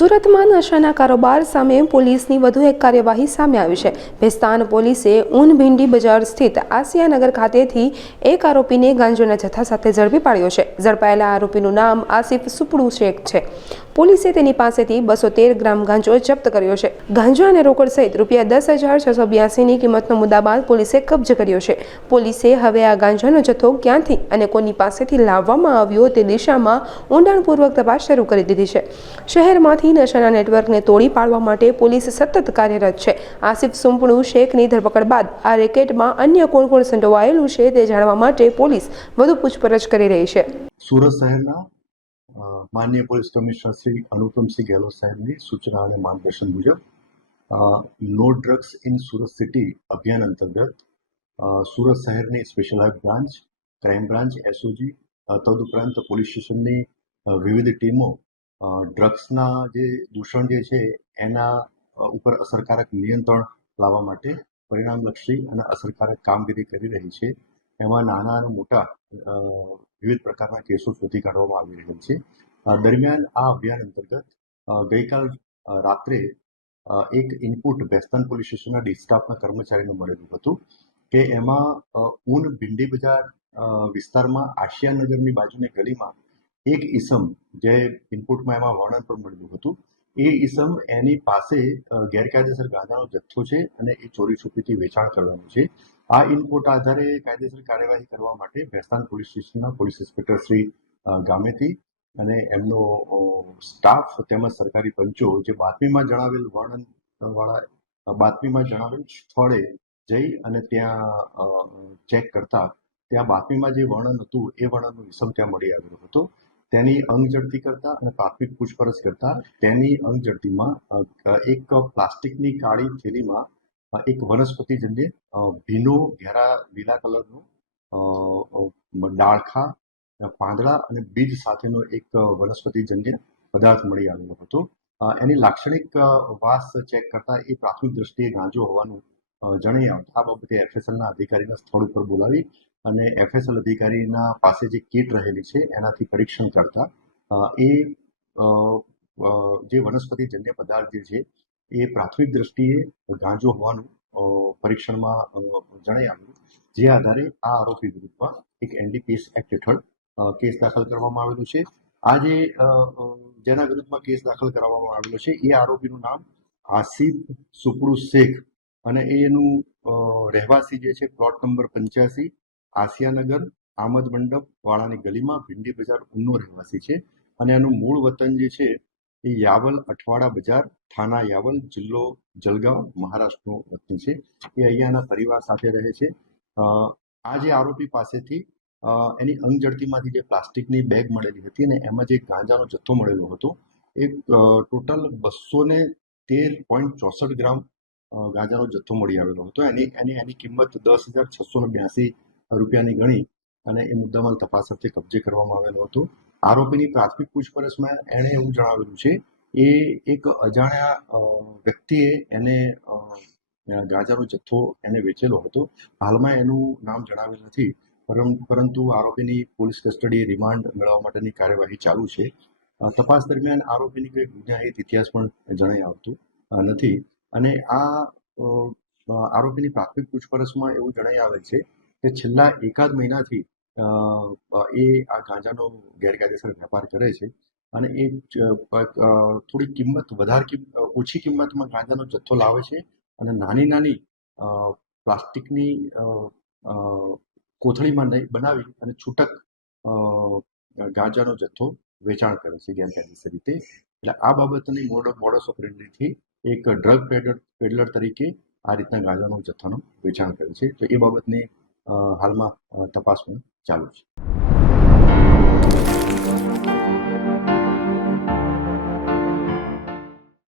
સુરતમાં નશાના કારોબાર સામે પોલીસની વધુ એક કાર્યવાહી સામે આવી છે. ભેસ્તાન પોલીસે ઊન ભીંડી બજાર સ્થિત આસિયાનગર ખાતેથી એક આરોપીને ગાંજોના જથ્થા સાથે ઝડપી પાડ્યો છે. ઝડપાયેલા આરોપીનું નામ આસિફ સુપડુ શેખ છે. પોલીસે તેની પાસેથી બસો તેર ગ્રામ ગાંજો જપ્ત કર્યો છે. ગાંજો અને રોકડ સહિત રૂપિયા દસ હજાર છસો બ્યાસીની કિંમતનો મુદ્દાબાદ પોલીસે કબજે કર્યો છે. પોલીસે હવે આ ગાંજાનો જથ્થો ક્યાંથી અને કોની પાસેથી લાવવામાં આવ્યો તે દિશામાં ઊંડાણપૂર્વક તપાસ શરૂ કરી દીધી છે. શહેરમાંથી નશાના નેટવર્કને તોડી પાડવા માટે પોલીસ સતત કાર્યરત છે. આસિફ સુંપણુ શેખની ધરપકડ બાદ આ રેકેટમાં અન્ય કોણ કોણ સંડોવાયેલું છે તે જાણવા માટે પોલીસ વધુ પૂછપરછ કરી રહી છે. સુરત શહેરના માનનીય પોલીસ કમિશનર શ્રી અનુપમસિંહ ગેહલોત સાહેબની સૂચના અને માર્ગદર્શન મુજબ no drugs in Surat city અભિયાન અંતર્ગત સુરત શહેરની special life branch crime branch SOG તદુપરાંત પોલીસ સ્ટેશનની વિવિધ ટીમો ડ્રગ્સના જે દૂષણ જે છે એના ઉપર અસરકારક નિયંત્રણ લાવવા માટે પરિણામલક્ષી અને અસરકારક કામગીરી કરી રહી છે એમાં નાના અને મોટા વિવિધ પ્રકારના કેસો શોધી કાઢવામાં આવી રહ્યા છે. દરમિયાન આ અભિયાન અંતર્ગત ગઈકાલ રાત્રે એક ઇનપુટ બેસ્તાન પોલીસ સ્ટેશનના ડિસ્ટાફના કર્મચારીને મળેલું હતું કે એમાં ઊન ભીંડી બજાર વિસ્તારમાં આશિયાનગરની બાજુની ગલીમાં એક ઈસમ જે ઇનપુટમાં એમાં વર્ણન પણ મળ્યું હતું. એ ઈસમ એની પાસે ગેરકાયદેસર ગાંજાનો જથ્થો છે અને એ ચોરી છુપીથી વેચાણ કરવાનું છે. આ ઇનપુટ આધારે કાયદેસર કાર્યવાહી કરવા માટે ભેસ્તાન પોલીસ સ્ટેશનના પોલીસ ઇન્સ્પેક્ટર શ્રી ગામેતી અને એમનો સ્ટાફ તેમજ સરકારી પંચો જે બાતમીમાં જણાવેલ વર્ણન વાળા બાતમીમાં જણાવેલ સ્થળે જઈ અને ત્યાં ચેક કરતા, ત્યાં બાતમીમાં જે વર્ણન હતું એ વર્ણનનો ઇસમ ત્યાં મળી આવ્યો હતો. તેની અંગ ઝડતી કરતા અને પ્રાથમિક પૂછપરછ કરતા તેની અંગ ઝડતીમાં અ, અ, એક પ્લાસ્ટિકની કાળી થેલીમાં એક વનસ્પતિજન્ય અ, ભીનો ઘેરા લીલા કલરનો ડાળખા પાંદડા અને બીજ સાથેનો એક વનસ્પતિ વનસ્પતિજન્ય પદાર્થ મળી આવેલો હતો. એની લાક્ષણિક વાસ ચેક કરતા એ પ્રાથમિક દ્રષ્ટિએ ગાંજો હોવાનું જણાઈ આવતા. આ બાબતે એફએસએલના અધિકારીના સ્થળ ઉપર બોલાવી અને એફએસએલ અધિકારીના પાસે જે કીટ રહેલી છે, એનાથી પરીક્ષણ કરતા એ જે વનસ્પતિજન્ય પદાર્થ જે છે, એ પ્રાથમિક દ્રષ્ટિએ ગાંજો હોવાનું પરીક્ષણમાં જણાઈ આવ્યું. જે આધારે આ આરોપી વિરુદ્ધમાં એક એનડીપીએસ એક્ટ હેઠળ કેસ દાખલ કરવામાં આવેલો છે. આ જે જેના વિરુદ્ધમાં કેસ દાખલ કરવામાં આવેલો છે, એ આરોપીનું નામ આસિફ સુપડુ શેખ અને એનું રહેવાસી જે છે, પ્લોટ નંબર પંચ્યાસી આસિયાનગર, આમદ મંડપ વાળાની ગલીમાં ભીંડી બજાર ઉનો રહેવાસી છે અને એનું મૂળ વતન જે છે એ યાવલ અઠવાડા બજાર, થાના યાવલ, જિલ્લો જલગાંવ, મહારાષ્ટ્રનો વતની છે. એ અહીંયાના પરિવાર સાથે રહે છે. આ જે આરોપી પાસેથી એની અંગજડતીમાંથી જે પ્લાસ્ટિકની બેગ મળેલી હતી અને એમાં જે ગાંજાનો જથ્થો મળેલો હતો, એ ટોટલ બસો ને તેર પોઈન્ટ ચોસઠ ગ્રામ ગાંજાનો જથ્થો મળી આવેલો હતો. એની એની એની કિંમત દસ હજાર છસો ને બ્યાસી રૂપિયાની ગણી અને એ મુદ્દામાલ તપાસ અર્થે કબજે કરવામાં આવેલો હતો. આરોપીની પ્રાથમિક પૂછપરછમાં એણે એવું જણાવેલું છે, એ એક અજાણ્યા વ્યક્તિએ એને ગાજાનો જથ્થો એને વેચેલો હતો. હાલમાં એનું નામ જણાવેલ નથી, પરં- પરંતુ આરોપીની પોલીસ કસ્ટડી રિમાન્ડ મેળવવા માટેની કાર્યવાહી ચાલુ છે. તપાસ દરમિયાન આરોપીની કોઈ ગુનાહિત ઇતિહાસ પણ જણાઈ આવતું નથી. અને આ આરોપીની પ્રાથમિક પૂછપરછમાં એવું જણાઈ આવે છે કે છેલ્લા એકાદ મહિનાથી એ આ ગાંજાનો ગેરકાયદેસર વેપાર કરે છે અને એ થોડી કિંમત વધારે ઓછી કિંમતમાં ગાંજાનો જથ્થો લાવે છે અને નાની નાની પ્લાસ્ટિકની કોથળીમાં નહીં બનાવી અને છૂટક ગાંજાનો જથ્થો વેચાણ કરે છે ગેરકાયદેસર રીતે. એટલે આ બાબતની મોડ, મોડસ ઓપરેન્ડીથી એક ડ્રગ પેડલર તરીકે આ રીતના ગાંજાનો જથ્થાનું વેચાણ કરે છે. તો એ બાબતની હાલમાં અ, તપાસ પણ ચાલુ છે.